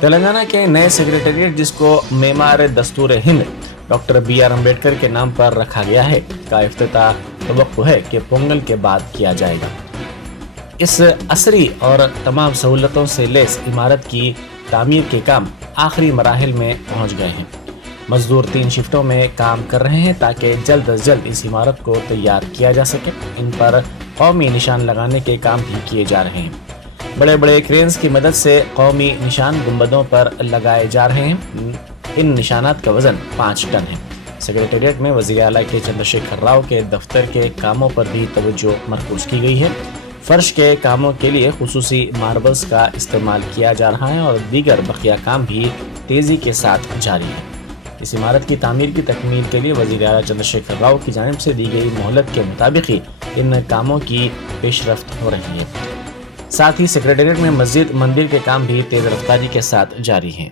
तेलंगाना के नए सेक्रेटेरिएट, जिसको मेमार दस्तूर हिंद डॉक्टर BR अम्बेडकर के नाम पर रखा गया है, का इफ्तिताह तवक्को है कि पोंगल के बाद किया जाएगा। इस असरी और तमाम सहूलतों से लैस इमारत की तामीर के काम आखिरी मराहिल में पहुंच गए हैं। मजदूर 3 शिफ्टों में काम कर रहे हैं ताकि जल्द अज जल्द इस इमारत को तैयार किया जा सके। इन पर कौमी निशान लगाने के काम भी किए जा रहे हैं। बड़े बड़े क्रेन्स की मदद से कौमी निशान गुंबदों पर लगाए जा रहे हैं। इन निशानात का वजन 5 टन है। सेक्रेटेरिएट में वज़ीर आला के चंद्रशेखर राव के दफ्तर के कामों पर भी तवज्जो मरकूज की गई है। फर्श के कामों के लिए खुसूसी मार्बल्स का इस्तेमाल किया जा रहा है और दीगर बकिया काम भी तेजी के साथ जारी है। इस इमारत की तामीर की तकमील के लिए वज़ीर आला चंद्रशेखर राव की जानिब से दी गई मोहलत के मुताबिक ही इन कामों की पेशरफ्त हो रही है। साथ ही सेक्रेटेरिएट में मस्जिद मंदिर के काम भी तेज रफ्तारी के साथ जारी हैं।